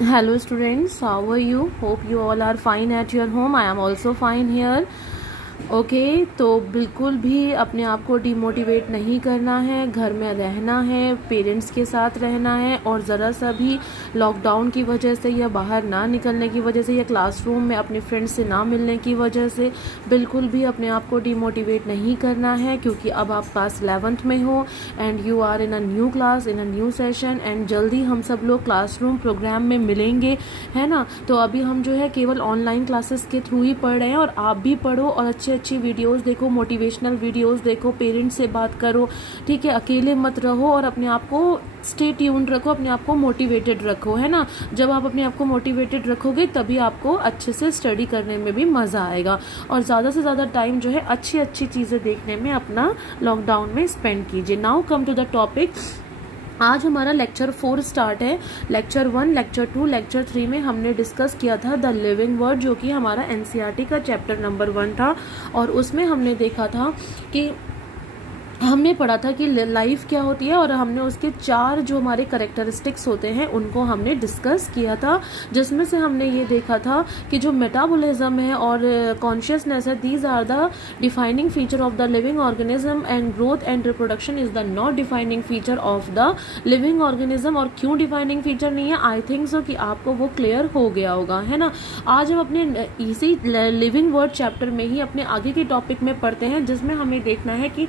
Hello students, how are you? Hope you all are fine at your home. I am also fine here. Okay तो बिल्कुल भी अपने आप को demotivate नहीं करना है, घर में रहना है, पेरेंट्स के साथ रहना है और ज़रा सा भी लॉकडाउन की वजह से या बाहर ना निकलने की वजह से या क्लासरूम में अपने फ्रेंड्स से ना मिलने की वजह से बिल्कुल भी अपने आप को डिमोटिवेट नहीं करना है, क्योंकि अब आप क्लास 11th में हो and you are in a new class, in a new session and जल्दी हम सब लोग क्लासरूम प्रोग्राम में मिलेंगे, है ना। तो अभी हम जो है केवल ऑनलाइन क्लासेस के थ्रू ही पढ़ रहे हैं और आप भी पढ़ो और अच्छी वीडियोस देखो, मोटिवेशनल वीडियोस देखो, पेरेंट्स से बात करो, ठीक है। अकेले मत रहो और अपने आप को स्टे ट्यून्ड रखो, अपने आप को मोटिवेटेड रखो, है ना। जब आप अपने आप को मोटिवेटेड रखोगे तभी आपको अच्छे से स्टडी करने में भी मजा आएगा और ज़्यादा से ज़्यादा टाइम जो है अच्छी अच्छी चीज़ें देखने में अपना लॉकडाउन में स्पेंड कीजिए। Now come to the topic. आज हमारा लेक्चर 4 स्टार्ट है। लेक्चर 1, लेक्चर 2, लेक्चर 3 में हमने डिस्कस किया था द लिविंग वर्ड, जो कि हमारा एनसीईआरटी का चैप्टर नंबर 1 था और उसमें हमने देखा था कि हमने पढ़ा था कि लाइफ क्या होती है और हमने उसके 4 जो हमारे करेक्टरिस्टिक्स होते हैं उनको हमने डिस्कस किया था, जिसमें से हमने ये देखा था कि जो मेटाबॉलिज्म है और कॉन्शियसनेस है, these are the defining feature of the living organism and growth and reproduction is the not defining feature of the living organism. और क्यों डिफाइनिंग फीचर नहीं है, आई थिंक सो कि आपको वो क्लियर हो गया होगा, है ना। आज हम अपने इसी लिविंग वर्ड चैप्टर में ही अपने आगे के टॉपिक में पढ़ते हैं, जिसमें हमें देखना है कि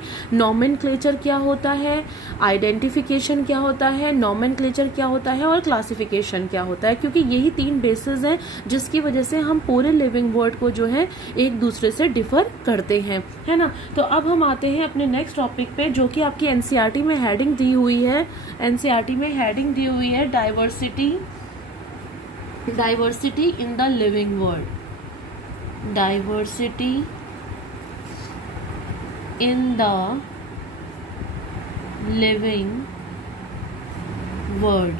नॉमेनक्लेचर क्या होता है, आइडेंटिफिकेशन क्या होता है, नॉमेनक्लेचर क्या होता है और क्लासिफिकेशन क्या होता है, क्योंकि यही 3 बेसिस हैं जिसकी वजह से हम पूरे लिविंग वर्ड को जो है एक दूसरे से डिफर करते हैं, है ना। तो अब हम आते हैं अपने नेक्स्ट टॉपिक पे, जो कि आपकी एनसीईआरटी में हेडिंग दी हुई है। एनसीईआरटी में हेडिंग दी हुई है diversity in the living word, diversity in the living word,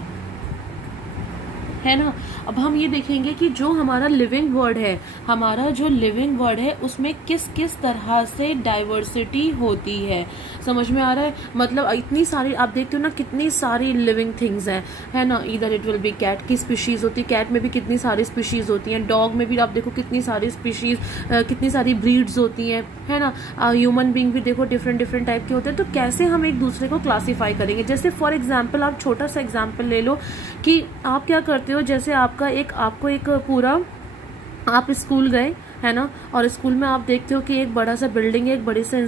है ना। अब हम ये देखेंगे कि जो हमारा लिविंग वर्ड है, हमारा जो लिविंग वर्ड है उसमें किस किस तरह से डाइवर्सिटी होती है, समझ में आ रहा है। मतलब इतनी सारी आप देखते हो ना, कितनी सारी लिविंग थिंग्स हैं, है ना। इधर इट विल बी कैट की स्पीशीज होती है, कैट में भी कितनी सारी स्पीशीज होती हैं, डॉग में भी आप देखो कितनी सारी स्पीशीज, कितनी सारी ब्रीड्स होती हैं, है ना। ह्यूमन बींग भी देखो डिफरेंट टाइप के होते हैं। तो कैसे हम एक दूसरे को क्लासीफाई करेंगे, जैसे फॉर एग्जाम्पल आप छोटा सा एग्जाम्पल ले लो कि आप क्या करते हो, जैसे आपको एक पूरा, आप स्कूल गए, है ना, और स्कूल में आप देखते हो कि एक बड़ा सा बिल्डिंग है, एक बड़ी सा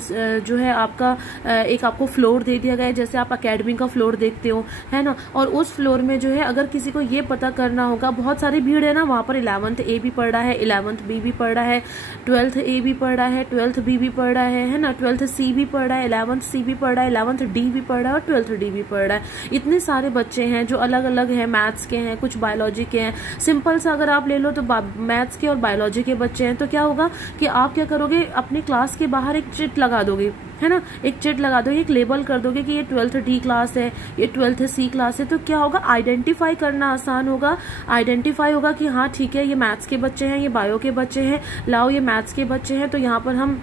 जो है आपका एक आपको फ्लोर दे दिया गया है, जैसे आप एकेडमी का फ्लोर देखते हो, है ना। और उस फ्लोर में जो है अगर किसी को ये पता करना होगा, बहुत सारी भीड़ है ना, वहाँ पर 11th A भी पढ़ रहा है, 11th B भी पढ़ रहा है, 12th A भी पढ़ रहा है, 12th B भी पढ़ रहा है ना, 12th C भी पढ़ रहा है, 11th C भी पढ़ रहा है, 11th D भी पढ़ रहा है और 12th D भी पढ़ रहा है। इतने सारे बच्चे हैं जो अलग अलग हैं, मैथ्स के हैं, कुछ बायोलॉजी के हैं। सिंपल सा अगर आप ले लो तो मैथ्स के और बायोलॉजी के बच्चे हैं, तो क्या होगा कि आप क्या करोगे, अपनी क्लास के बाहर एक चिट लगा दोगे, है ना, एक चिट लगा दोगे, एक लेबल कर दोगे कि ये 12th D क्लास है, ये 12th C क्लास है। तो क्या होगा, आइडेंटिफाई करना आसान होगा, आइडेंटिफाई होगा कि हाँ ठीक है ये मैथ्स के बच्चे हैं, ये बायो के बच्चे हैं, लाओ ये मैथ्स के बच्चे हैं, तो यहाँ पर हम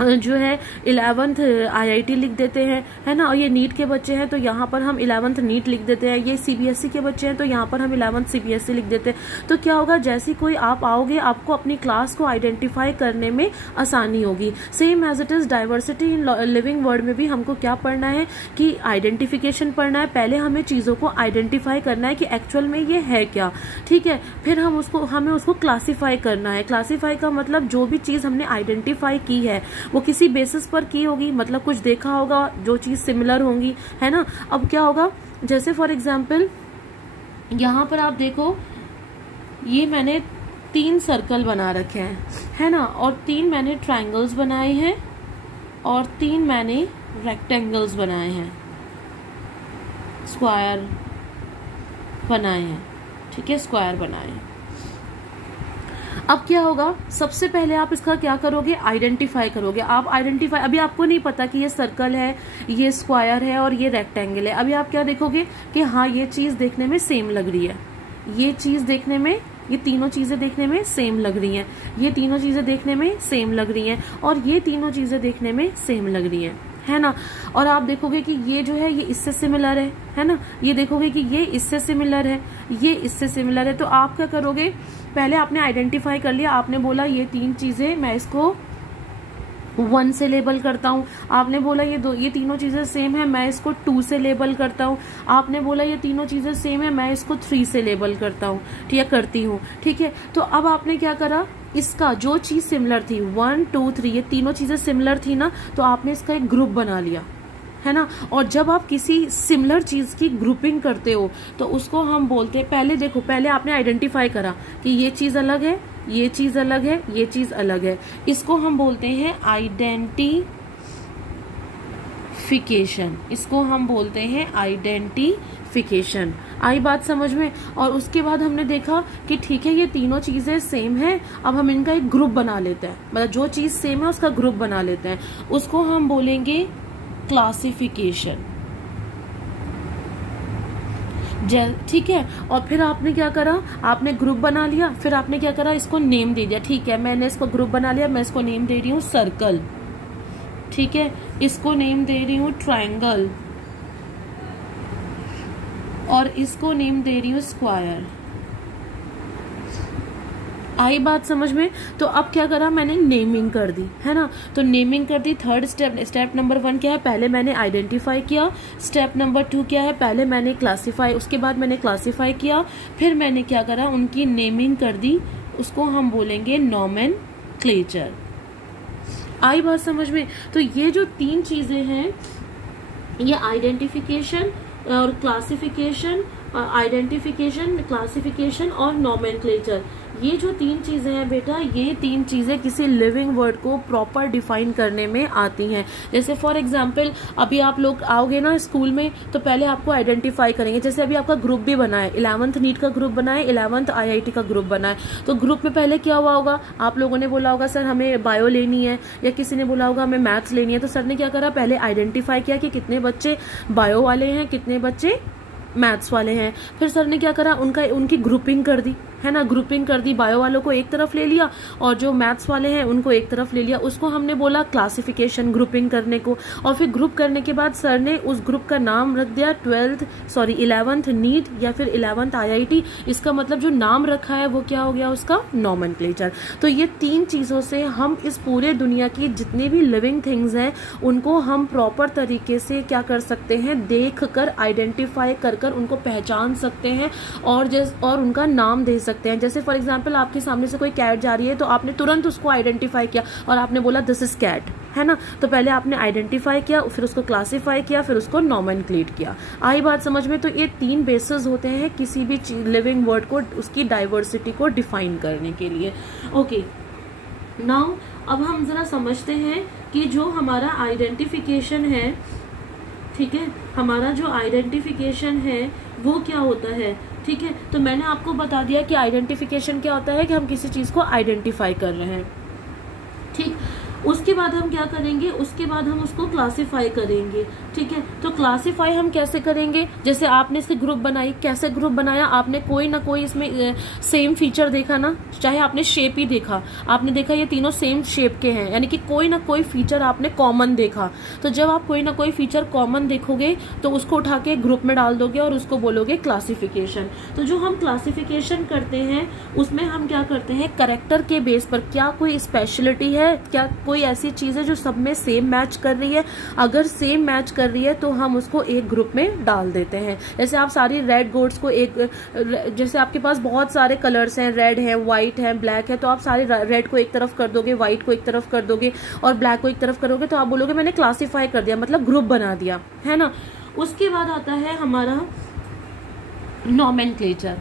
जो है 11th IIT लिख देते हैं, है ना। और ये नीट के बच्चे हैं तो यहाँ पर हम 11th नीट लिख देते हैं, ये CBSE के बच्चे हैं तो यहाँ पर हम 11th CBSE लिख देते हैं। तो क्या होगा, जैसे कोई आप आओगे आपको अपनी क्लास को आइडेंटिफाई करने में आसानी होगी। Same as it is diversity in living world में भी हमको क्या पढ़ना है कि आइडेंटिफिकेशन पढ़ना है। पहले हमें चीज़ों को आइडेंटिफाई करना है कि एक्चुअल में ये है क्या, ठीक है। फिर हमें उसको क्लासीफाई करना है। क्लासीफाई का मतलब जो भी चीज़ हमने आइडेंटिफाई की है वो किसी बेसिस पर की होगी, मतलब कुछ देखा होगा जो चीज सिमिलर होंगी, है ना। अब क्या होगा, जैसे फॉर एग्जांपल यहाँ पर आप देखो, ये मैंने 3 सर्कल बना रखे हैं, है ना, और 3 मैंने ट्रायंगल्स बनाए हैं और 3 मैंने रेक्टेंगल्स बनाए हैं, स्क्वायर बनाए हैं, ठीक है, स्क्वायर बनाए हैं। अब क्या होगा, सबसे पहले आप इसका क्या करोगे, आइडेंटिफाई करोगे। आप आइडेंटिफाई, अभी आपको नहीं पता कि ये सर्कल है, ये स्क्वायर है और ये रेक्टेंगल है। अभी आप क्या देखोगे कि हाँ ये चीज देखने में सेम लग रही है, ये चीज देखने में, ये तीनों चीजें देखने में सेम लग रही हैं, ये तीनों चीजें देखने में सेम लग रही हैं और ये तीनों चीजें देखने में सेम लग रही हैं, है ना। और आप देखोगे कि ये जो है ये इससे सिमिलर है ना, ये देखोगे कि ये इससे सिमिलर है, ये इससे सिमिलर है। तो आप क्या करोगे, पहले आपने आइडेंटिफाई कर लिया, आपने बोला ये 3 चीजें मैं इसको 1 से लेबल करता हूँ, आपने बोला ये तीनों चीजें सेम है, मैं इसको 2 से लेबल करता हूँ, आपने बोला ये तीनों चीजें सेम है, मैं इसको 3 से लेबल करता हूँ, ठीक है, करती हूँ, ठीक है। तो अब आपने क्या करा, इसका जो चीज सिमिलर थी 1 2 3 ये तीनों चीजें सिमिलर थी ना, तो आपने इसका एक ग्रुप बना लिया, है ना। और जब आप किसी सिमिलर चीज की ग्रुपिंग करते हो तो उसको हम बोलते हैं, पहले देखो, पहले आपने आइडेंटिफाई करा कि ये चीज अलग है, ये चीज अलग है, ये चीज अलग है, इसको हम बोलते हैं आइडेंटिफिकेशन, इसको हम बोलते हैं आइडेंटिफिकेशन। आई बात समझ में। और उसके बाद हमने देखा कि ठीक है ये तीनों चीजें सेम है, अब हम इनका एक ग्रुप बना लेते हैं, मतलब जो चीज सेम है उसका ग्रुप बना लेते हैं, उसको हम बोलेंगे क्लासिफिकेशन, ठीक है। और फिर आपने क्या करा, आपने ग्रुप बना लिया, फिर आपने क्या करा, इसको नेम दे दिया, ठीक है, मैंने इसको ग्रुप बना लिया, मैं इसको नेम दे रही हूँ सर्कल, ठीक है, इसको नेम दे रही हूँ ट्रायंगल, और इसको नेम दे रही हूँ स्क्वायर। आई बात समझ में। तो अब क्या करा, मैंने नेमिंग कर दी, है ना। तो नेमिंग कर दी, थर्ड स्टेप नंबर 1 क्या है, पहले मैंने आइडेंटिफाई किया, स्टेप नंबर 2 क्या है, पहले मैंने क्लासिफाई, उसके बाद मैंने क्लासिफाई किया, फिर मैंने क्या करा, उनकी नेमिंग कर दी, उसको हम बोलेंगे नॉमेनक्लेचर। आई बात समझ में। तो ये जो 3 चीजें हैं, ये आइडेंटिफिकेशन और क्लासिफिकेशन, आइडेंटिफिकेशन, क्लासिफिकेशन और नॉमेनक्लेचर, ये जो 3 चीजें हैं बेटा, ये 3 चीजें किसी लिविंग वर्ड को प्रॉपर डिफाइन करने में आती हैं। जैसे फॉर एग्जांपल अभी आप लोग आओगे ना स्कूल में, तो पहले आपको आइडेंटिफाई करेंगे, जैसे अभी आपका ग्रुप भी बना है, 11th नीट का ग्रुप बना है, 11th IIT का ग्रुप बना है, तो ग्रुप में पहले क्या हुआ होगा, आप लोगों ने बोला होगा सर हमें बायो लेनी है, या किसी ने बोला होगा हमें मैथ्स लेनी है, तो सर ने क्या करा, पहले आइडेंटिफाई किया कि कितने बच्चे बायो वाले हैं, कितने बच्चे मैथ्स वाले हैं, फिर सर ने क्या करा, उनकी ग्रुपिंग कर दी, है ना, ग्रुपिंग कर दी, बायो वालों को एक तरफ ले लिया और जो मैथ्स वाले हैं उनको एक तरफ ले लिया, उसको हमने बोला क्लासिफिकेशन, ग्रुपिंग करने को। और फिर ग्रुप करने के बाद सर ने उस ग्रुप का नाम रख दिया 11th नीट या फिर 11th IIT, इसका मतलब जो नाम रखा है वो क्या हो गया, उसका नॉमेनक्लेचर। तो ये 3 चीजों से हम इस पूरे दुनिया की जितनी भी लिविंग थिंग्स हैं उनको हम प्रॉपर तरीके से क्या कर सकते हैं, देख कर आइडेंटिफाई कर उनको पहचान सकते हैं और उनका नाम दे सकते हैं। जैसे फॉर एग्जांपल आपके सामने से कोई कैट जा रही है, तो आपने तुरंत उसको आइडेंटिफाई किया और आपने बोला दिस इज कैट, है ना। तो पहले आपने आइडेंटिफाई किया, फिर उसको क्लासिफाई किया, फिर उसको नॉमेनक्लेट किया। आई बात समझ में। तो ये 3 बेसिस होते हैं किसी भी लिविंग वर्ड को, उसकी डाइवर्सिटी को डिफाइन करने के लिए। ओके, नाउ अब हम जरा समझते हैं कि जो हमारा आइडेंटिफिकेशन है, ठीक है, हमारा जो आइडेंटिफिकेशन है वो क्या होता है, ठीक है। तो मैंने आपको बता दिया कि आइडेंटिफिकेशन क्या होता है, कि हम किसी चीज को आइडेंटिफाई कर रहे हैं, ठीक। उसके बाद हम क्या करेंगे, उसके बाद हम उसको क्लासिफाई करेंगे, ठीक है। तो क्लासिफाई हम कैसे करेंगे, जैसे आपने इसके ग्रुप बनाई, कैसे ग्रुप बनाया, आपने कोई ना कोई इसमें सेम फीचर देखा ना, चाहे आपने शेप ही देखा, आपने देखा ये तीनों सेम शेप के हैं, यानी कि कोई ना कोई फीचर आपने कॉमन देखा। तो जब आप कोई ना कोई फीचर कॉमन देखोगे तो उसको उठा के ग्रुप में डाल दोगे और उसको बोलोगे क्लासिफिकेशन। तो जो हम क्लासिफिकेशन करते हैं उसमें हम क्या करते हैं, कैरेक्टर के बेस पर क्या कोई स्पेशलिटी है, क्या कोई ऐसी चीज है जो सब में सेम मैच कर रही है, अगर सेम मैच कर रही है तो हम उसको एक ग्रुप में डाल देते हैं। जैसे आप सारी रेड गोट्स को एक, जैसे आपके पास बहुत सारे कलर्स हैं, रेड है, व्हाइट है, ब्लैक है, तो आप सारे रेड को एक तरफ कर दोगे, व्हाइट को एक तरफ कर दोगे और ब्लैक को एक तरफ करोगे, तो आप बोलोगे मैंने क्लासिफाई कर दिया, मतलब ग्रुप बना दिया, है ना। उसके बाद आता है हमारा नॉमेनक्लेचर।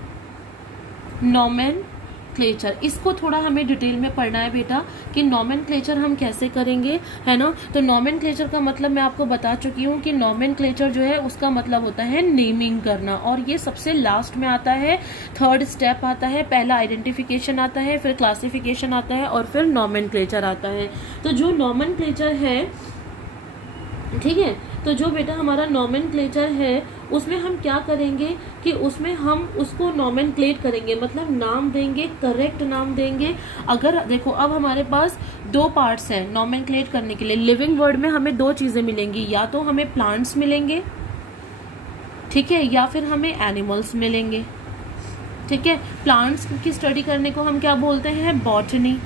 नॉमेनक्लेचर, इसको थोड़ा हमें डिटेल में पढ़ना है बेटा कि नॉमेनक्लेचर हम कैसे करेंगे, है ना। तो नॉमेनक्लेचर का मतलब मैं आपको बता चुकी हूँ कि नॉमेनक्लेचर जो है उसका मतलब होता है नेमिंग करना, और ये सबसे लास्ट में आता है, थर्ड स्टेप आता है। पहला आइडेंटिफिकेशन आता है, फिर क्लासिफिकेशन आता है और फिर नॉमेनक्लेचर आता है। तो जो नॉमेनक्लेचर है, ठीक है, तो जो बेटा हमारा नॉमेनक्लेचर है उसमें हम क्या करेंगे कि उसमें हम उसको नॉमेनक्लेट करेंगे, मतलब नाम देंगे, करेक्ट नाम देंगे। अगर देखो अब हमारे पास दो पार्ट्स हैं नॉमेनक्लेट करने के लिए। लिविंग वर्ड में हमें दो चीजें मिलेंगी, या तो हमें प्लांट्स मिलेंगे, ठीक है, या फिर हमें एनिमल्स मिलेंगे, ठीक है। प्लांट्स की स्टडी करने को हम क्या बोलते हैं, बॉटनी।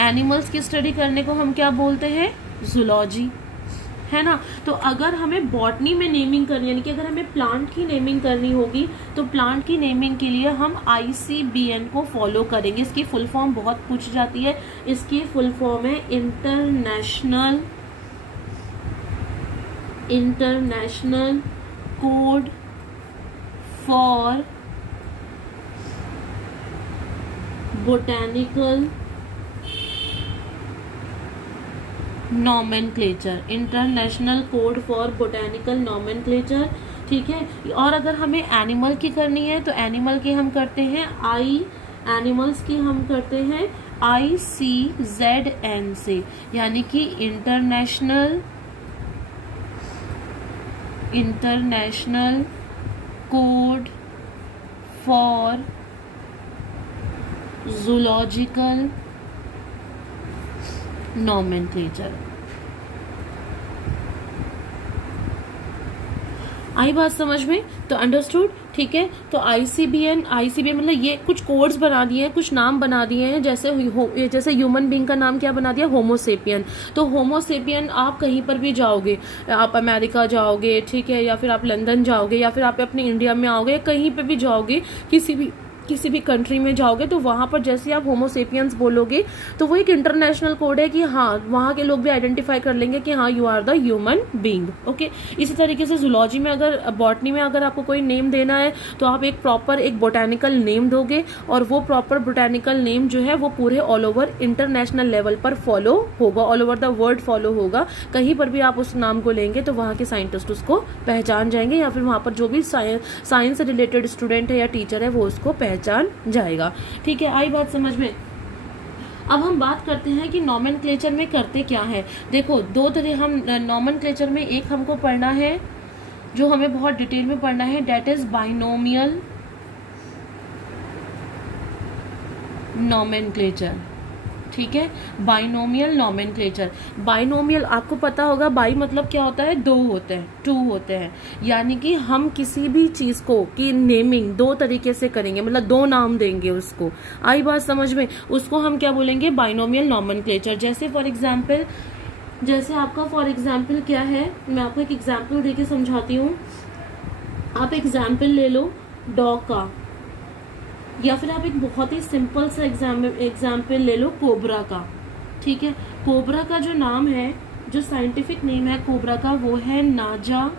एनिमल्स की स्टडी करने को हम क्या बोलते हैं, जूलॉजी, है ना। तो अगर हमें बॉटनी में नेमिंग करनी, यानी कि अगर हमें प्लांट की नेमिंग करनी होगी, तो प्लांट की नेमिंग के लिए हम ICBN को फॉलो करेंगे। इसकी फुल फॉर्म बहुत पूछ जाती है। इसकी फुल फॉर्म है international code for botanical nomenclature, international code for botanical nomenclature, ठीक है। और अगर हमें एनिमल की करनी है तो एनिमल की हम करते हैं एनिमल्स की हम करते हैं ICZN से, यानी कि international code for zoological nomenclature. आई बात समझ में? तो अंडरस्टूड, ठीक है। तो ICBN मतलब ये कुछ कोड्स बना दिए हैं, कुछ नाम बना दिए हैं। जैसे ह्यूमन बीइंग का नाम क्या बना दिया, होमोसेपियन। तो होमोसेपियन आप कहीं पर भी जाओगे, आप अमेरिका जाओगे, ठीक है, या फिर आप लंदन जाओगे, या फिर आप अपने इंडिया में आओगे, कहीं पे भी जाओगे, किसी भी कंट्री में जाओगे, तो वहां पर जैसे आप होमोसेपियंस बोलोगे तो वो एक इंटरनेशनल कोड है कि हाँ, वहां के लोग भी आइडेंटिफाई कर लेंगे कि हाँ, you are the human being, okay. इसी तरीके से जूलॉजी में, अगर बॉटनी में अगर आपको कोई नेम देना है तो आप एक प्रॉपर एक बोटैनिकल नेम दोगे, और वो प्रॉपर बोटैनिकल नेम जो है वो पूरे ऑल ओवर इंटरनेशनल लेवल पर फॉलो होगा, all over the world follow होगा। कहीं पर भी आप उस नाम को लेंगे तो वहां के साइंटिस्ट उसको पहचान जाएंगे, या फिर वहां पर जो भी साइंस से रिलेटेड स्टूडेंट है या टीचर है वो उसको पहचान जाएगा, ठीक है। आई बात समझ में? अब हम बात करते हैं कि नॉमेनक्लेचर में करते क्या है। देखो दो तरह हम नॉमेनक्लेचर में, एक हमको पढ़ना है जो हमें बहुत डिटेल में पढ़ना है, दैट इज बाइनोमियल नॉमेनक्लेचर, ठीक है। बाइनोमियल नॉमेनक्लेचर, बाइनोमियल आपको पता होगा, बाई मतलब क्या होता है, दो होते हैं, टू होते हैं, यानी कि हम किसी भी चीज को की नेमिंग दो तरीके से करेंगे, मतलब दो नाम देंगे उसको। आई बात समझ में? उसको हम क्या बोलेंगे, बाइनोमियल नॉमेनक्लेचर। जैसे फॉर एग्जाम्पल क्या है, मैं आपको एक एग्जाम्पल देके समझाती हूँ। आप एग्जाम्पल ले लो डॉग का, या फिर आप एक बहुत ही सिंपल सा एग्जाम्पल ले लो कोबरा का, ठीक है। कोबरा का जो नाम है, जो साइंटिफिक नेम है कोबरा का, वो है नाजा,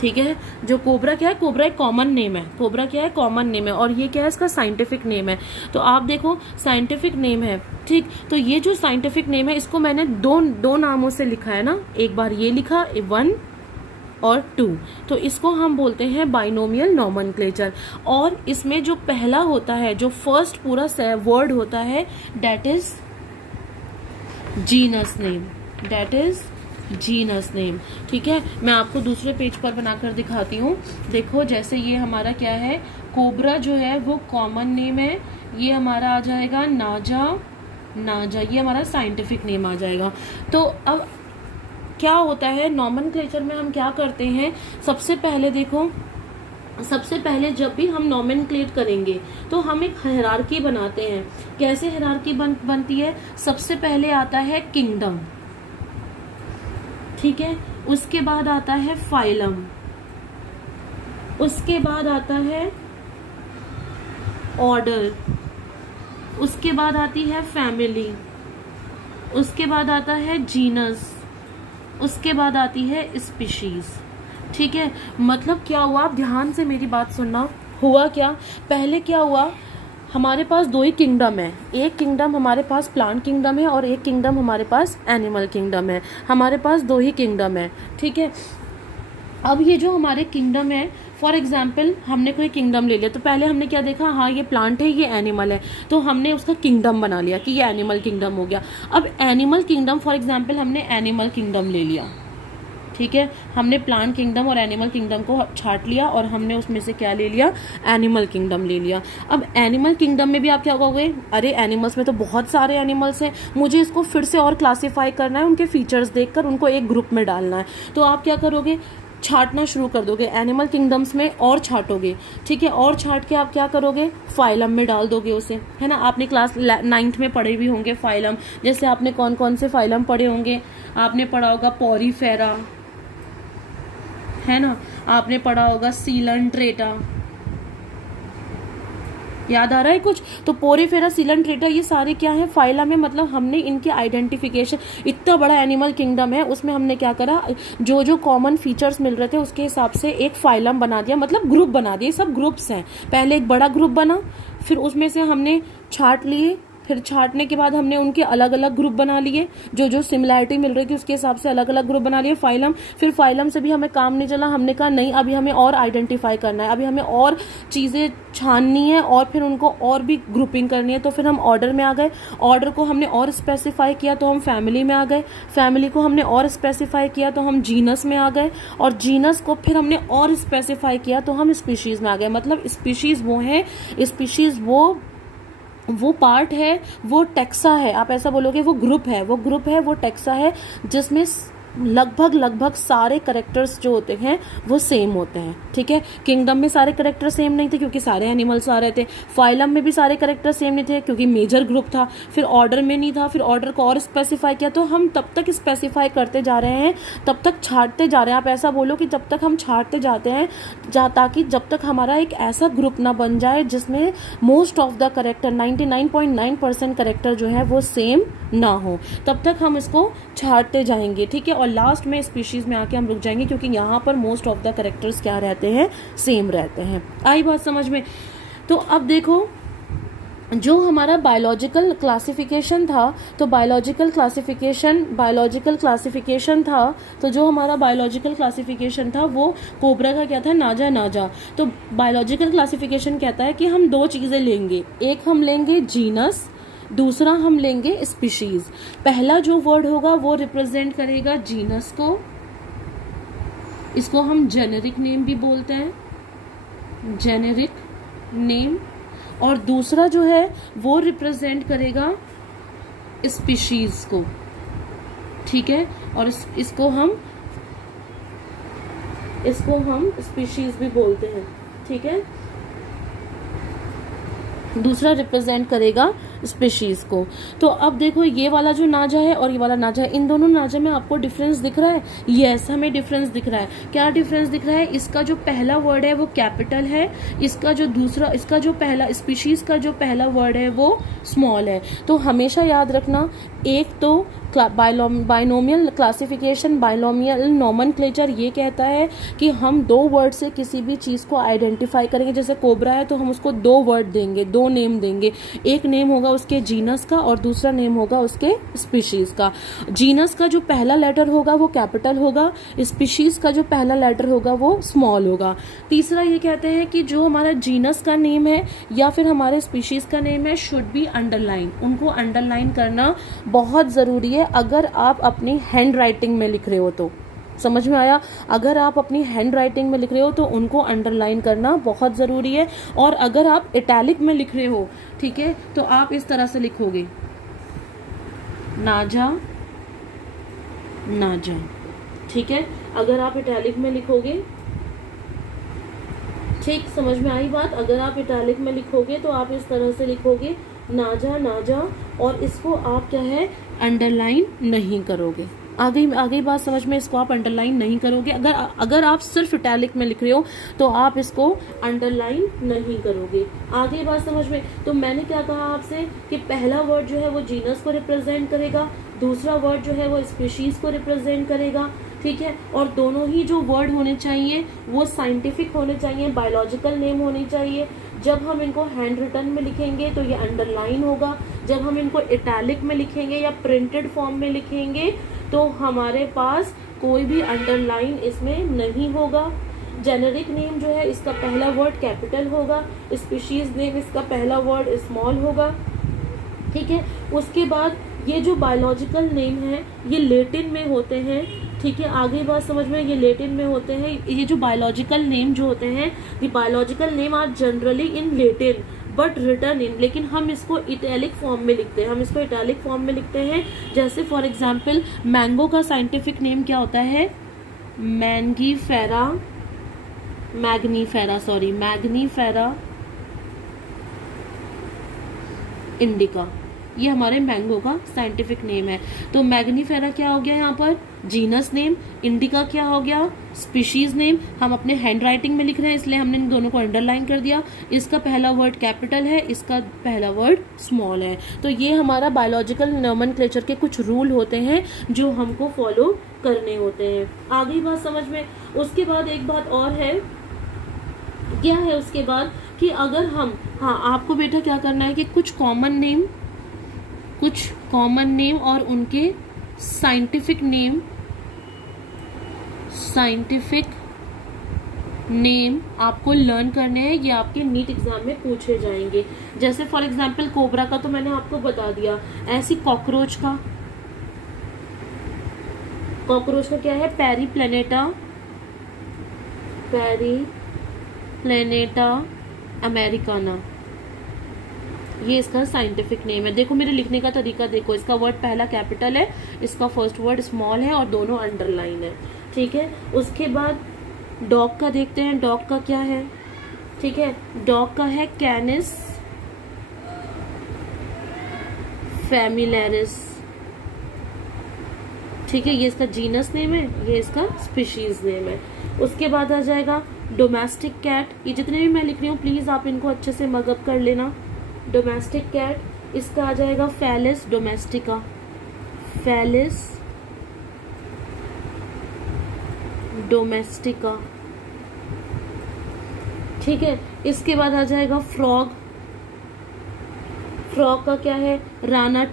ठीक है। जो कोबरा क्या है, कोबरा एक कॉमन नेम है, कोबरा क्या है, कॉमन नेम है, और ये क्या है, इसका साइंटिफिक नेम है। तो आप देखो साइंटिफिक नेम है, ठीक। तो ये जो साइंटिफिक नेम है, इसको मैंने दो नामों से लिखा है ना, एक बार ये लिखा 1 और 2, तो इसको हम बोलते हैं बाइनोमियल नॉमेनक्लेचर। और इसमें जो पहला होता है, जो फर्स्ट पूरा वर्ड होता है, दैट इज जीनस नेम, ठीक है। मैं आपको दूसरे पेज पर बनाकर दिखाती हूँ। देखो जैसे ये हमारा क्या है, कोबरा जो है वो कॉमन नेम है, ये हमारा आ जाएगा नाजा, ये हमारा साइंटिफिक नेम आ जाएगा। तो अब क्या होता है नॉमेनक्लेचर में, हम क्या करते हैं, सबसे पहले जब भी हम नॉमेनक्लेट करेंगे तो हम एक हायरार्की बनाते हैं। कैसे हायरार्की बनती है, सबसे पहले आता है किंगडम, ठीक है, उसके बाद आता है फाइलम, उसके बाद आता है ऑर्डर, उसके बाद आती है फैमिली, उसके बाद आता है जीनस, उसके बाद आती है स्पीशीज, ठीक है। मतलब क्या हुआ, आप ध्यान से मेरी बात सुनना। हुआ क्या, पहले क्या हुआ, हमारे पास दो ही किंगडम है, एक किंगडम हमारे पास प्लांट किंगडम है और एक किंगडम हमारे पास एनिमल किंगडम है। हमारे पास दो ही किंगडम है, ठीक है। अब ये जो हमारे किंगडम है, फॉर एग्जाम्पल हमने कोई किंगडम ले लिया, तो पहले हमने क्या देखा, हाँ ये प्लांट है, ये एनिमल है, तो हमने उसका किंगडम बना लिया कि ये एनिमल किंगडम हो गया। अब एनिमल किंगडम, फॉर एग्जाम्पल हमने एनिमल किंगडम ले लिया, ठीक है, हमने प्लांट किंगडम और एनिमल किंगडम को छाट लिया और हमने उसमें से क्या ले लिया, एनिमल किंगडम ले लिया। अब एनिमल किंगडम में भी आप क्या कहोगे, अरे एनिमल्स में तो बहुत सारे एनिमल्स हैं, मुझे इसको फिर से और क्लासीफाई करना है, उनके फीचर्स देखकर उनको एक ग्रुप में डालना है। तो आप क्या करोगे, छाटना शुरू कर दोगे, एनिमल किंगडम्स में और छाटोगे, ठीक है, और छाट के आप क्या करोगे, फाइलम में डाल दोगे उसे, है ना। आपने क्लास 9th में पढ़े भी होंगे फाइलम, जैसे आपने कौन कौन से फाइलम पढ़े होंगे, आपने पढ़ा होगा पोरीफेरा, है ना, आपने पढ़ा होगा सीलंट्रेटा, याद आ रहा है कुछ। तो पोरीफेरा, सीलंट्रेटा, ये सारे क्या है, फाइलम में, मतलब हमने इनके आइडेंटिफिकेशन, इतना बड़ा एनिमल किंगडम है उसमें हमने क्या करा, जो जो कॉमन फीचर्स मिल रहे थे उसके हिसाब से एक फाइलम बना दिया, मतलब ग्रुप बना दिए, सब ग्रुप्स हैं। पहले एक बड़ा ग्रुप बना, फिर उसमें से हमने छाट लिए, फिर छाटने के बाद हमने उनके अलग अलग ग्रुप बना लिए, जो जो सिमिलैरिटी मिल रही थी उसके हिसाब से अलग अलग ग्रुप बना लिए, फाइलम। फिर फाइलम से भी हमें काम नहीं चला, हमने कहा नहीं, अभी हमें और आइडेंटिफाई करना है, अभी हमें और चीजें छाननी है और फिर उनको और भी ग्रुपिंग करनी है। तो फिर हम ऑर्डर में आ गए, ऑर्डर को हमने और स्पेसिफाई किया तो हम फैमिली में आ गए, फैमिली को हमने और स्पेसिफाई किया तो हम जीनस में आ गए, और जीनस को फिर हमने और स्पेसिफाई किया तो हम स्पीशीज में आ गए। मतलब स्पीशीज वो है, स्पीशीज वो पार्ट है, वो टेक्सा है, आप ऐसा बोलोगे, वो ग्रुप है, वो टेक्सा है, जिसमें लगभग सारे कैरेक्टर्स जो होते हैं वो सेम होते हैं, ठीक है। किंगडम में सारे कैरेक्टर सेम नहीं थे क्योंकि सारे एनिमल्स आ रहे थे, फाइलम में भी सारे कैरेक्टर सेम नहीं थे क्योंकि मेजर ग्रुप था, फिर ऑर्डर में नहीं था, फिर ऑर्डर को और स्पेसिफाई किया। तो हम तब तक स्पेसिफाई करते जा रहे हैं, तब तक छाटते जा रहे हैं, आप ऐसा बोलो कि तब तक हम छाटते जाते हैं ताकि जब तक हमारा एक ऐसा ग्रुप ना बन जाए जिसमें most of the character 99.9% character जो है वो सेम ना हो, तब तक हम इसको छाटते जाएंगे, ठीक है। और लास्ट में स्पीशीज में आके हम रुक जाएंगे क्योंकि यहाँ पर मोस्ट ऑफ द कैरेक्टर्स क्या रहते हैं, सेम रहते हैं। आई बात समझ में। तो अब देखो, जो हमारा बायोलॉजिकल क्लासिफिकेशन था, तो बायोलॉजिकल क्लासिफिकेशन था, तो जो हमारा बायोलॉजिकल क्लासिफिकेशन था वो कोबरा का क्या था, नाजा। तो बायोलॉजिकल क्लासिफिकेशन कहता है कि हम दो चीजें लेंगे, एक हम लेंगे जीनस, दूसरा हम लेंगे स्पीशीज। पहला जो वर्ड होगा वो रिप्रेजेंट करेगा जीनस को, इसको हम जेनेरिक नेम भी बोलते हैं, जेनेरिक नेम, और दूसरा जो है वो रिप्रेजेंट करेगा स्पीशीज को, ठीक है। और इसको हम स्पीशीज भी बोलते हैं, ठीक है। दूसरा रिप्रेजेंट करेगा स्पीशीज को। तो अब देखो, ये वाला जो नाजा है और ये वाला नाजा है, इन दोनों नाजा में आपको डिफरेंस दिख रहा है? यस, हमें डिफरेंस दिख रहा है। क्या डिफरेंस दिख रहा है? इसका जो पहला वर्ड है वो कैपिटल है, इसका जो पहला स्पीशीज का जो पहला वर्ड है वो स्मॉल है। तो हमेशा याद रखना, एक तो बाइनोमियल क्लासिफिकेशन, बाइनोमियल नोमेनक्लेचर ये कहता है कि हम दो वर्ड से किसी भी चीज को आइडेंटिफाई करेंगे। जैसे कोबरा है तो हम उसको दो वर्ड देंगे, दो नेम देंगे, एक नेम होगा उसके जीनस का और दूसरा नेम होगा उसके स्पीशीज का। जीनस का जो पहला लेटर होगा वो कैपिटल होगा, स्पीशीज का जो पहला लेटर होगा वो स्मॉल होगा। तीसरा ये कहते हैं कि जो हमारा जीनस का नेम है या फिर हमारे स्पीशीज का नेम है शुड बी अंडरलाइन, उनको अंडरलाइन करना बहुत जरूरी है अगर आप अपनी हैंड राइटिंग में लिख रहे हो तो। समझ में आया? अगर आप अपनी हैंड राइटिंग में लिख रहे हो तो उनको अंडरलाइन करना बहुत जरूरी है। और अगर आप इटैलिक में लिख रहे हो, ठीक है, तो आप इस तरह से लिखोगे, नाजा, ठीक है। अगर आप इटैलिक में लिखोगे, ठीक, समझ में आई बात? अगर आप इटैलिक में लिखोगे तो आप इस तरह से लिखोगे, नाजा, और इसको आप क्या है, अंडरलाइन नहीं करोगे। आगे बात समझ में? इसको आप अंडरलाइन नहीं करोगे। अगर आप सिर्फ इटैलिक में लिख रहे हो तो आप इसको अंडरलाइन नहीं करोगे। आगे बात समझ में? तो मैंने क्या कहा आपसे कि पहला वर्ड जो है वो जीनस को रिप्रेजेंट करेगा, दूसरा वर्ड जो है वो स्पीशीज को रिप्रेजेंट करेगा, ठीक है। और दोनों ही जो वर्ड होने चाहिए वो साइंटिफिक होने चाहिए, बायोलॉजिकल नेम होनी चाहिए। जब हम इनको हैंड रिटन में लिखेंगे तो ये अंडरलाइन होगा, जब हम इनको इटैलिक में लिखेंगे या प्रिंटेड फॉर्म में लिखेंगे तो हमारे पास कोई भी अंडरलाइन इसमें नहीं होगा। जेनेरिक नेम जो है इसका पहला वर्ड कैपिटल होगा, स्पीशीज नेम इसका पहला वर्ड स्मॉल होगा, ठीक है। उसके बाद ये जो बायोलॉजिकल नेम है ये लैटिन में होते हैं, ठीक है, आगे बात समझ में, ये लैटिन में होते हैं। ये जो बायोलॉजिकल नेम जो होते हैं, the biological name are generally in Latin but written in, लेकिन हम इसको इटैलिक फॉर्म में लिखते हैं, जैसे फॉर एग्जाम्पल मैंगो का साइंटिफिक नेम क्या होता है? मैग्नीफेरा इंडिका, ये हमारे मैंगो का साइंटिफिक नेम है। तो मैग्नीफेरा क्या हो गया यहाँ पर? Genus name. इंडिका क्या हो गया? Species name. हम अपने हैंड राइटिंग में लिख रहे हैं इसलिए हमने इन दोनों को अंडरलाइन कर दिया। इसका पहला वर्ड कैपिटल है, इसका पहला वर्ड स्मॉल है। तो ये हमारा बायोलॉजिकल नोमेनक्लेचर के कुछ रूल होते हैं जो हमको फॉलो करने होते हैं। आगे बात समझ में। उसके बाद एक बात और है, क्या है उसके बाद कि अगर हम, हाँ आपको बेटा क्या करना है कि कुछ कॉमन नेम और उनके साइंटिफिक नेम आपको लर्न करने हैं। ये आपके नीट एग्जाम में पूछे जाएंगे। जैसे फॉर एग्जांपल कोबरा का तो मैंने आपको बता दिया। ऐसी कॉकरोच का क्या है? पेरीप्लेनेटा अमेरिकाना, ये इसका साइंटिफिक नेम है। देखो मेरे लिखने का तरीका देखो, इसका वर्ड पहला कैपिटल है, इसका फर्स्ट वर्ड स्मॉल है और दोनों अंडरलाइन है। ठीक है, उसके बाद डॉग का देखते हैं। डॉग का क्या है? ठीक है, डॉग का है कैनिस फैमिलियरिस। ठीक है, ये इसका जीनस नेम है, ये इसका स्पीशीज नेम है। उसके बाद आ जाएगा डोमेस्टिक कैट। ये जितने भी मैं लिख रही हूँ प्लीज आप इनको अच्छे से मगअप कर लेना। डोमेस्टिक कैट, इसका आ जाएगा फेलिस डोमेस्टिका। ठीक है, इसके बाद आ जाएगा फ्रॉग का क्या है? राना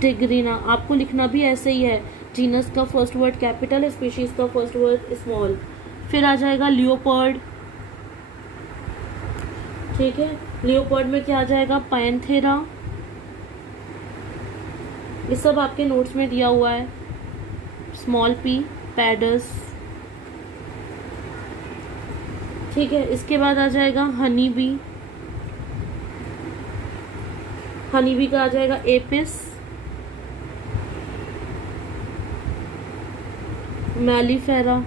टिग्रीना। आपको लिखना भी ऐसे ही है, जीनस का फर्स्ट वर्ड कैपिटल है, स्पीशीज का फर्स्ट वर्ड स्मॉल। फिर आ जाएगा लियोपर्ड। ठीक है, लियोपर्ड में क्या आ जाएगा? पैंथेरा। ये सब आपके नोट्स में दिया हुआ है। Small P, pads. ठीक है, इसके बाद आ जाएगा हनी बी का आ जाएगा एपिस मैलीफेरा।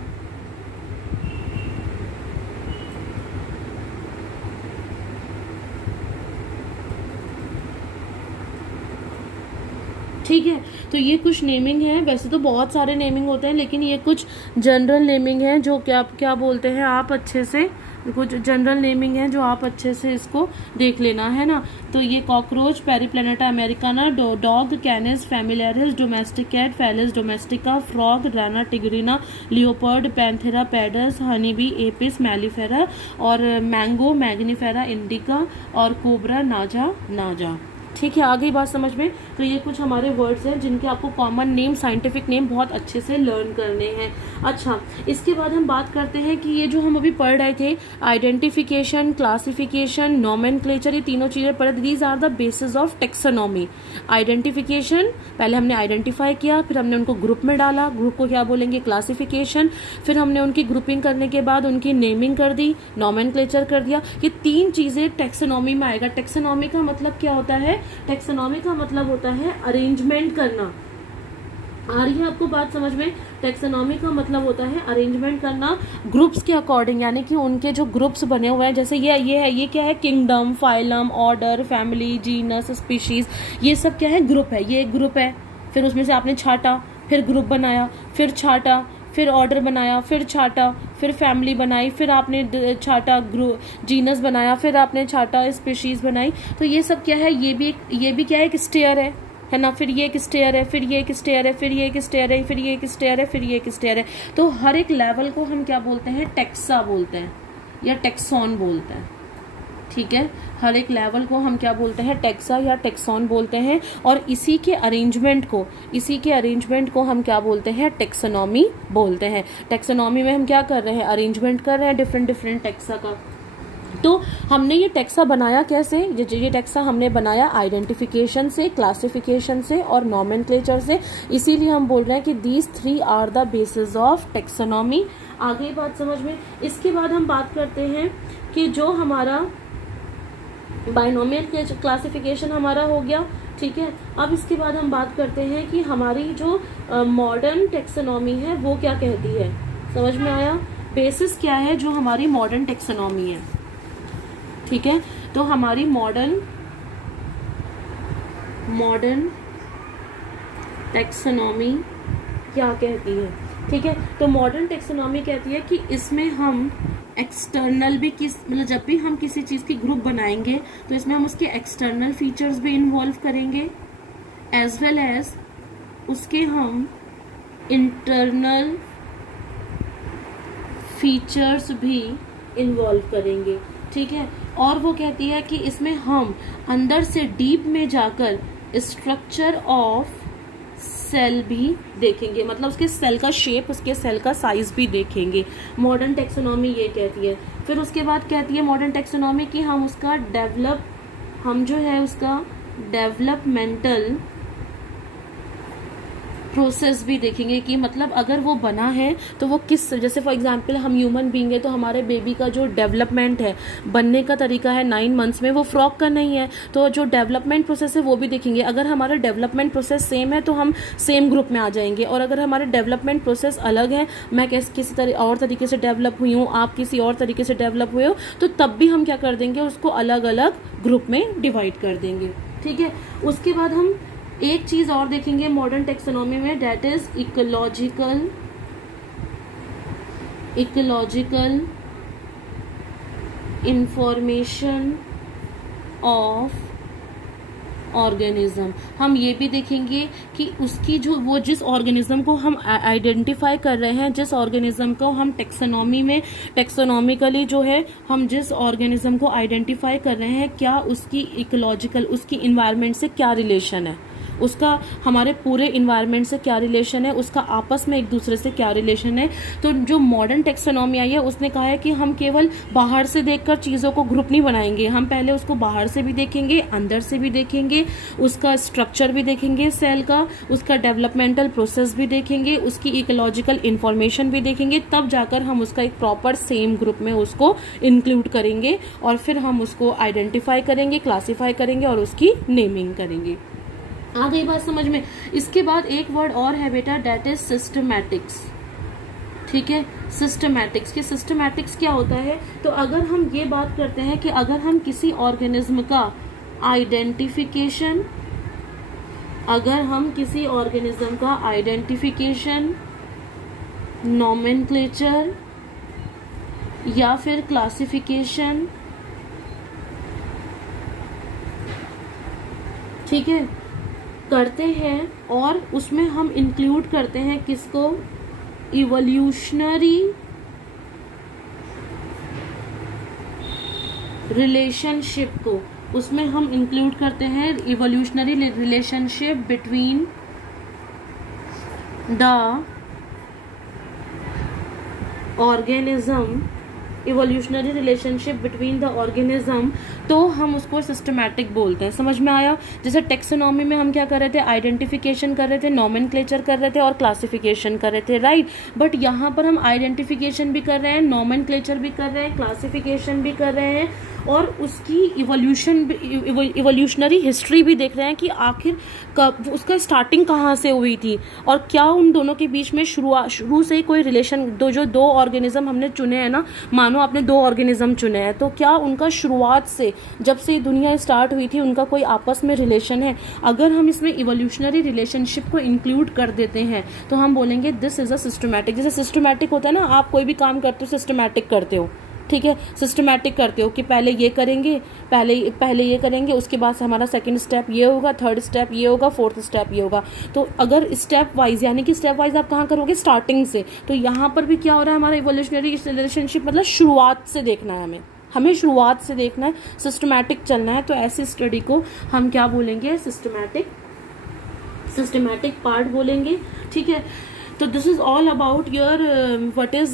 ठीक है, तो ये कुछ नेमिंग है। वैसे तो बहुत सारे नेमिंग होते हैं लेकिन ये कुछ जनरल नेमिंग है जो क्या बोलते हैं आप अच्छे से, कुछ जनरल नेमिंग है जो आप अच्छे से इसको देख लेना है ना। तो ये cockroach Periplaneta americana, dog Canis familiaris, domestic cat Felis domestica, frog Rana tigrina, leopard Panthera pardus, honeybee Apis mellifera और मैंगो मैग्नीफेरा इंडिका और कोबरा नाजा। ठीक है, आगे बात समझ में। तो ये कुछ हमारे वर्ड्स हैं जिनके आपको कॉमन नेम, साइंटिफिक नेम बहुत अच्छे से लर्न करने हैं। अच्छा, इसके बाद हम बात करते हैं कि ये जो हम अभी पढ़ रहे थे, आइडेंटिफिकेशन, क्लासिफिकेशन, नोमेनक्लेचर, ये तीनों चीजें पढ़, these are the basis of taxonomy. Identification, पहले हमने आइडेंटिफाई किया, फिर हमने उनको ग्रुप में डाला, ग्रुप को क्या बोलेंगे? क्लासिफिकेशन। फिर हमने उनकी ग्रुपिंग करने के बाद उनकी नेमिंग कर दी, नोमेनक्लेचर कर दिया। ये तीन चीजें टेक्सोनॉमी में आएगा। टेक्सोनॉमी का मतलब क्या होता है? टेक्सोनॉमी का मतलब होता है अरेंजमेंट करना। आ रही है आपको बात समझ में? टेक्सोनॉमी का मतलब होता है अरेंजमेंट करना ग्रुप्स के अकॉर्डिंग, यानी कि उनके जो ग्रुप्स बने हुए हैं, जैसे ये क्या है? Kingdom, phylum, order, family, genus, species, ये सब क्या है? ग्रुप है। ये एक ग्रुप है, फिर उसमें से आपने छाटा, फिर ग्रुप बनाया, फिर छाटा, फिर ऑर्डर बनाया, फिर छाटा, फिर फैमिली बनाई, फिर आपने छाटा जीनस बनाया, फिर आपने छाटा स्पीशीज बनाई। तो ये सब क्या है? ये भी क्या है? एक स्टेयर है ना। फिर ये एक स्टेयर है, फिर ये एक स्टेयर है, फिर ये एक स्टेयर है, फिर ये एक स्टेयर है, फिर ये एक स्टेयर है। तो हर एक लेवल को हम क्या बोलते हैं? टेक्सा बोलते हैं या टेक्सॉन बोलते हैं। ठीक है, हर एक लेवल को हम क्या बोलते हैं? टेक्सा या टेक्सॉन बोलते हैं। और इसी के अरेंजमेंट को हम क्या बोलते हैं? टेक्सोनॉमी बोलते हैं। टेक्सोनॉमी में हम क्या कर रहे हैं? अरेंजमेंट कर रहे हैं डिफरेंट टेक्सा का। तो हमने ये टेक्सा बनाया कैसे, ये टेक्सा हमने बनाया आइडेंटिफिकेशन से, क्लासिफिकेशन से और नॉमेनक्लेचर से। इसीलिए हम बोल रहे हैं कि these 3 are the basis of taxonomy. आगे बात समझ में। इसके बाद हम बात करते हैं कि जो हमारा बाइनोमियल क्लासिफिकेशन हमारा हो गया, ठीक है। अब इसके बाद हम बात करते हैं कि हमारी जो मॉडर्न टेक्सोनॉमी है वो क्या कहती है। समझ में आया? बेसिस क्या है जो हमारी मॉडर्न टेक्सोनॉमी है, ठीक है। तो हमारी मॉडर्न टेक्सोनॉमी क्या कहती है, ठीक है। तो मॉडर्न टेक्सोनॉमी कहती है कि इसमें हम एक्सटर्नल भी मतलब जब भी हम किसी चीज की ग्रुप बनाएंगे तो इसमें हम उसके एक्सटर्नल फीचर्स भी इन्वॉल्व करेंगे, एज वेल एज उसके हम इंटरनल फीचर्स भी इन्वॉल्व करेंगे, ठीक है। और वो कहती है कि इसमें हम अंदर से डीप में जाकर स्ट्रक्चर ऑफ सेल भी देखेंगे, मतलब उसके सेल का शेप, उसके सेल का साइज भी देखेंगे। मॉडर्न टेक्सोनॉमी ये कहती है। फिर उसके बाद कहती है मॉडर्न टेक्सोनॉमी कि हम उसका डेवलपमेंटल प्रोसेस भी देखेंगे कि मतलब अगर वो बना है तो वो किस, जैसे फॉर एग्जांपल हम ह्यूमन बीइंग है तो हमारे बेबी का जो डेवलपमेंट है, बनने का तरीका है 9 मंथ्स में, वो फ्रॉग का नहीं है, तो जो डेवलपमेंट प्रोसेस है वो भी देखेंगे। अगर हमारा डेवलपमेंट प्रोसेस सेम है तो हम सेम ग्रुप में आ जाएंगे, और अगर हमारे डेवलपमेंट प्रोसेस अलग है, मैं किसी और तरीके से डेवलप हुई हूँ, आप किसी और तरीके से डेवलप हुए हो, तो तब भी हम क्या कर देंगे, उसको अलग अलग ग्रुप में डिवाइड कर देंगे, ठीक है। उसके बाद हम एक चीज और देखेंगे मॉडर्न टेक्सोनॉमी में, that is ecological information of organism. हम ये भी देखेंगे कि उसकी जो वो जिस ऑर्गेनिज्म को हम आइडेंटिफाई कर रहे हैं, जिस ऑर्गेनिज्म को हम टेक्सोनॉमिकली जो है हम जिस ऑर्गेनिज्म को आइडेंटिफाई कर रहे हैं, क्या उसकी इकोलॉजिकल, उसकी इन्वायरमेंट से क्या रिलेशन है, उसका हमारे पूरे इन्वायरमेंट से क्या रिलेशन है, उसका आपस में एक दूसरे से क्या रिलेशन है। तो जो मॉडर्न टेक्सोनॉमी आई है उसने कहा है कि हम केवल बाहर से देखकर चीज़ों को ग्रुप नहीं बनाएंगे, हम पहले उसको बाहर से भी देखेंगे, अंदर से भी देखेंगे, उसका स्ट्रक्चर भी देखेंगे सेल का, उसका डेवलपमेंटल प्रोसेस भी देखेंगे, उसकी इकोलॉजिकल इंफॉर्मेशन भी देखेंगे, तब जाकर हम उसका एक प्रॉपर सेम ग्रुप में उसको इंक्लूड करेंगे, और फिर हम उसको आइडेंटिफाई करेंगे, क्लासीफाई करेंगे और उसकी नेमिंग करेंगे। आ गई बात समझ में? इसके बाद एक वर्ड और है बेटा, डेट इज सिस्टमैटिक्स, ठीक है। सिस्टमैटिक्स की सिस्टमैटिक्स क्या होता है, तो अगर हम ये बात करते हैं कि अगर हम किसी ऑर्गेनिज्म का आइडेंटिफिकेशन, नॉमेनक्लेचर या फिर क्लासिफिकेशन, ठीक है, करते हैं, और उसमें हम इंक्लूड करते हैं किसको, इवोल्यूशनरी रिलेशनशिप को, उसमें हम इंक्लूड करते हैं evolutionary relationship between the organism, evolutionary relationship between the organism, तो हम उसको सिस्टमैटिक बोलते हैं। समझ में आया? जैसे टेक्सोनॉमी में हम क्या कर रहे थे, आइडेंटिफिकेशन कर रहे थे, नॉमेनक्लेचर कर रहे थे और क्लासिफिकेशन कर रहे थे, राइट। बट यहाँ पर हम आइडेंटिफिकेशन भी कर रहे हैं, नॉमेनक्लेचर भी कर रहे हैं, क्लासिफिकेशन भी कर रहे हैं, और उसकी इवोल्यूशनरी हिस्ट्री भी देख रहे हैं कि आखिर कब उसका स्टार्टिंग कहाँ से हुई थी, और क्या उन दोनों के बीच में शुरू से कोई रिलेशन, जो दो ऑर्गेनिज्म हमने चुने हैं ना, मानो आपने 2 ऑर्गेनिज्म चुने हैं, तो क्या उनका शुरुआत से, जब से दुनिया स्टार्ट हुई थी, उनका कोई आपस में रिलेशन है। अगर हम इसमें इवोल्यूशनरी रिलेशनशिप को इंक्लूड कर देते हैं तो हम बोलेंगे दिस इज अ सिस्टमैटिक। जैसे सिस्टमैटिक होता है ना, आप कोई भी काम करते हो सिस्टमैटिक करते हो, ठीक है, सिस्टमैटिक करते हो कि पहले ये करेंगे, पहले ये करेंगे, उसके बाद हमारा सेकंड स्टेप ये होगा, थर्ड स्टेप ये होगा, फोर्थ स्टेप ये होगा। तो अगर स्टेप वाइज, यानी कि स्टेप वाइज आप कहाँ करोगे, स्टार्टिंग से। तो यहाँ पर भी क्या हो रहा है, हमारा इवोल्यूशनरी रिलेशनशिप मतलब शुरुआत से देखना है, हमें शुरुआत से देखना है, सिस्टमैटिक चलना है। तो ऐसी स्टडी को हम क्या बोलेंगे, सिस्टमैटिक पार्ट बोलेंगे, ठीक है। तो this is all about your what is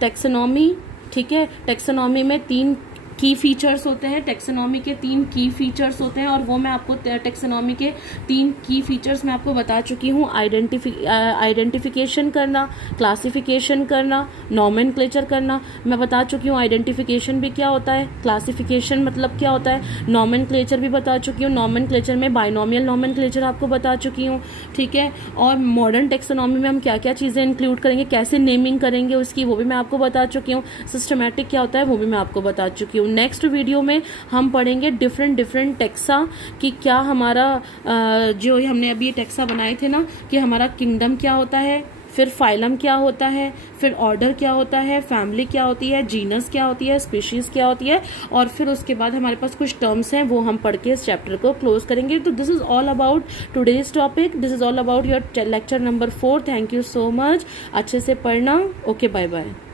taxonomy, ठीक है। टेक्सोनॉमी में 3 की फीचर्स होते हैं, टेक्सोनॉमी के 3 की फीचर्स होते हैं, और वो मैं आपको टेक्सोनॉमी के 3 की फीचर्स मैं आपको बता चुकी हूँ। आइडेंटिफिकेशन करना, क्लासिफिकेशन करना, नॉमेनक्लेचर करना। मैं बता चुकी हूँ आइडेंटिफिकेशन भी क्या होता है, क्लासिफिकेशन मतलब क्या होता है, नॉमेनक्लेचर भी बता चुकी हूँ। नॉमेनक्लेचर में बाइनोमियल नॉमेनक्लेचर आपको बता चुकी हूँ, ठीक है। और मॉडर्न टेक्सोनॉमी में हम क्या क्या चीजें इंक्लूड करेंगे, कैसे नेमिंग करेंगे उसकी, वो भी मैं आपको बता चुकी हूँ। सिस्टमैटिक क्या होता है वो भी मैं आपको बता चुकी हूँ। नेक्स्ट वीडियो में हम पढ़ेंगे डिफरेंट टेक्सा कि क्या हमारा जो हमने अभी टेक्सा बनाए थे ना, कि हमारा किंगडम क्या होता है, फिर फाइलम क्या होता है, फिर ऑर्डर क्या होता है, फैमिली क्या होती है, जीनस क्या होती है, स्पीशीज क्या होती है, और फिर उसके बाद हमारे पास कुछ टर्म्स हैं वो हम पढ़ के इस चैप्टर को क्लोज करेंगे। तो this is all about today's topic, this is all about your lecture number 4। Thank you so much, अच्छे से पढ़ना। Okay, bye bye.